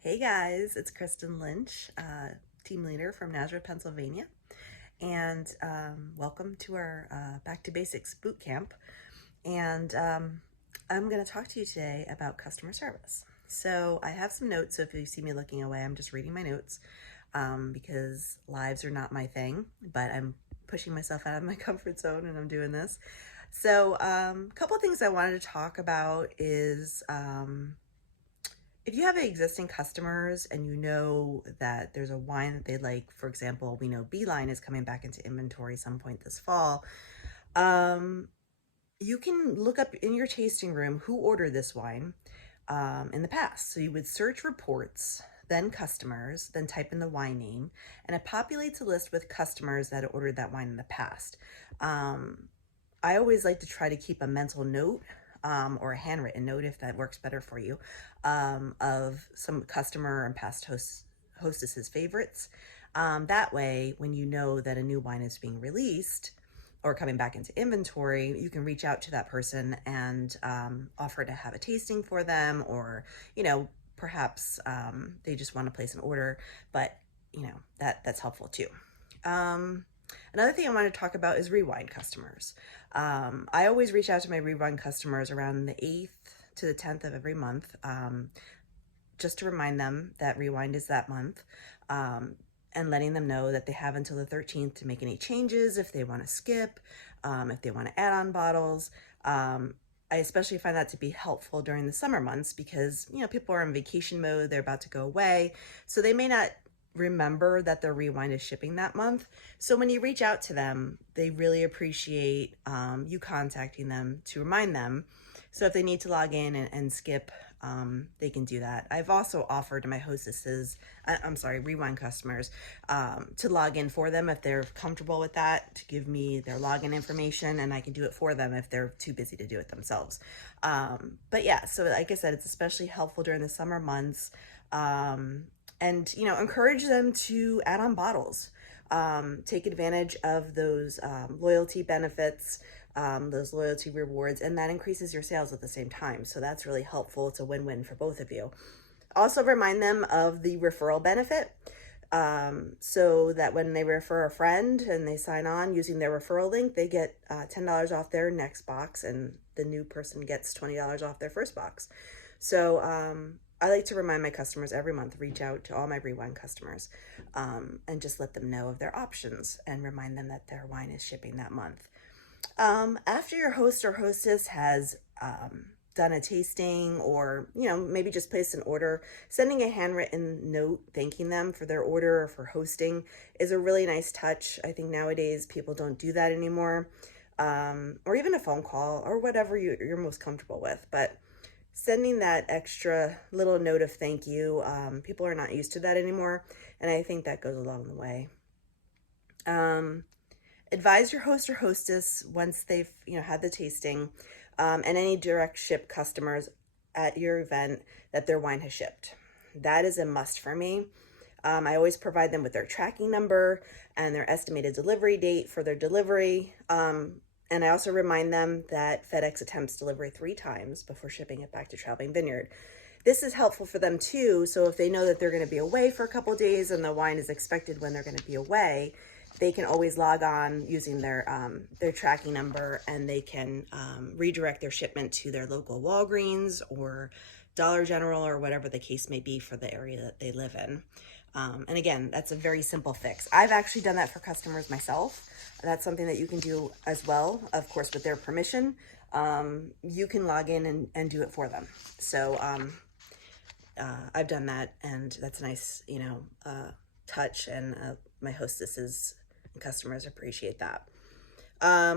Hey guys, it's Kristen Lynch, team leader from Nazareth, Pennsylvania, and welcome to our Back to Basics boot camp. And I'm going to talk to you today about customer service. So I have some notes, so if you see me looking away, I'm just reading my notes because lives are not my thing, but I'm pushing myself out of my comfort zone and I'm doing this. So a couple of things I wanted to talk about is if you have existing customers and you know that there's a wine that they like, for example, we know Beeline is coming back into inventory some point this fall. Um, you can look up in your tasting room who ordered this wine in the past. So you would search reports, then customers, then type in the wine name, and it populates a list with customers that ordered that wine in the past. Um, I always like to try to keep a mental note or a handwritten note if that works better for you of some customer and past hostesses favorites. That way, when you know that a new wine is being released or coming back into inventory, you can reach out to that person and offer to have a tasting for them, or perhaps they just want to place an order, but that's helpful too. Um, Another thing I want to talk about is rewind customers. I always reach out to my rewind customers around the 8th to the 10th of every month, just to remind them that rewind is that month, and letting them know that they have until the 13th to make any changes if they want to skip, if they want to add on bottles. I especially find that to be helpful during the summer months because, people are in vacation mode, they're about to go away, so they may not remember that their rewind is shipping that month. So when you reach out to them, they really appreciate you contacting them to remind them. So if they need to log in and skip, they can do that. I've also offered to my hostesses, rewind customers, to log in for them if they're comfortable with that, to give me their login information, and I can do it for them if they're too busy to do it themselves. But yeah, so like I said, it's especially helpful during the summer months. And encourage them to add on bottles, take advantage of those loyalty benefits, those loyalty rewards, and that increases your sales at the same time. So that's really helpful. It's a win-win for both of you. Also remind them of the referral benefit, so that when they refer a friend and they sign on using their referral link, they get $10 off their next box, and the new person gets $20 off their first box. So I like to remind my customers every month, reach out to all my rewind customers, and just let them know of their options and remind them that their wine is shipping that month. After your host or hostess has done a tasting, or maybe just placed an order, sending a handwritten note thanking them for their order or for hosting is a really nice touch. I think nowadays people don't do that anymore, or even a phone call or whatever you're most comfortable with. But sending that extra little note of thank you, people are not used to that anymore, and I think that goes a long way. Advise your host or hostess once they've had the tasting, and any direct ship customers at your event that their wine has shipped. That is a must for me. I always provide them with their tracking number and their estimated delivery date for their delivery. And I also remind them that FedEx attempts delivery 3 times before shipping it back to Traveling Vineyard. This is helpful for them too. So if they know that they're going to be away for a couple of days and the wine is expected when they're going to be away, they can always log on using their tracking number, and they can redirect their shipment to their local Walgreens or Dollar General or whatever the case may be for the area that they live in. And again, that's a very simple fix. I've actually done that for customers myself. That's something that you can do as well, of course, with their permission. You can log in and do it for them. So I've done that, and that's a nice, touch, and my hostesses and customers appreciate that.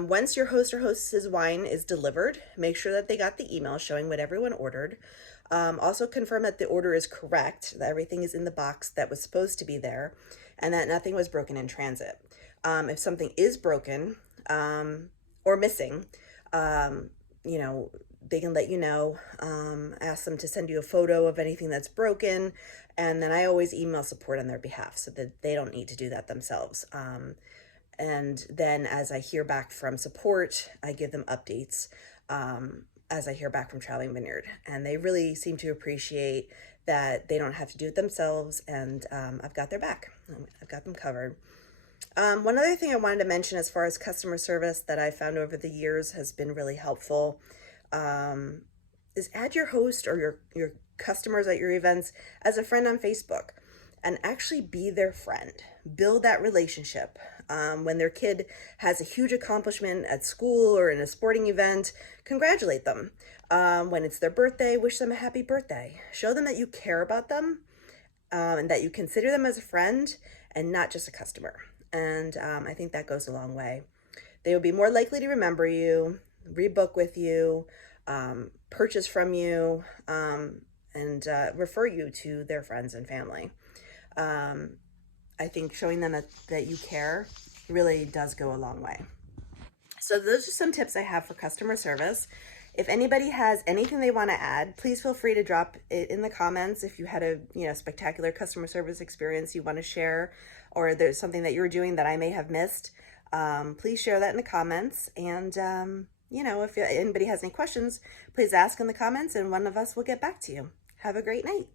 Once your host or hostess's wine is delivered, make sure that they got the email showing what everyone ordered. Also confirm that the order is correct, that everything is in the box that was supposed to be there, and that nothing was broken in transit. If something is broken or missing, they can let you know, ask them to send you a photo of anything that's broken, and then I always email support on their behalf so that they don't need to do that themselves. And then as I hear back from support, I give them updates as I hear back from Traveling Vineyard. And they really seem to appreciate that they don't have to do it themselves, and I've got their back. I've got them covered. One other thing I wanted to mention as far as customer service that I found over the years has been really helpful is add your host or your customers at your events as a friend on Facebook and actually be their friend. Build that relationship. When their kid has a huge accomplishment at school or in a sporting event, congratulate them. When it's their birthday, wish them a happy birthday. Show them that you care about them and that you consider them as a friend and not just a customer. And I think that goes a long way. They will be more likely to remember you, rebook with you, purchase from you, and refer you to their friends and family. I think showing them that you care really does go a long way. So those are some tips I have for customer service. If anybody has anything they want to add, please feel free to drop it in the comments. If you had a spectacular customer service experience you want to share, or there's something that you're doing that I may have missed, please share that in the comments. And if anybody has any questions, please ask in the comments and one of us will get back to you. Have a great night.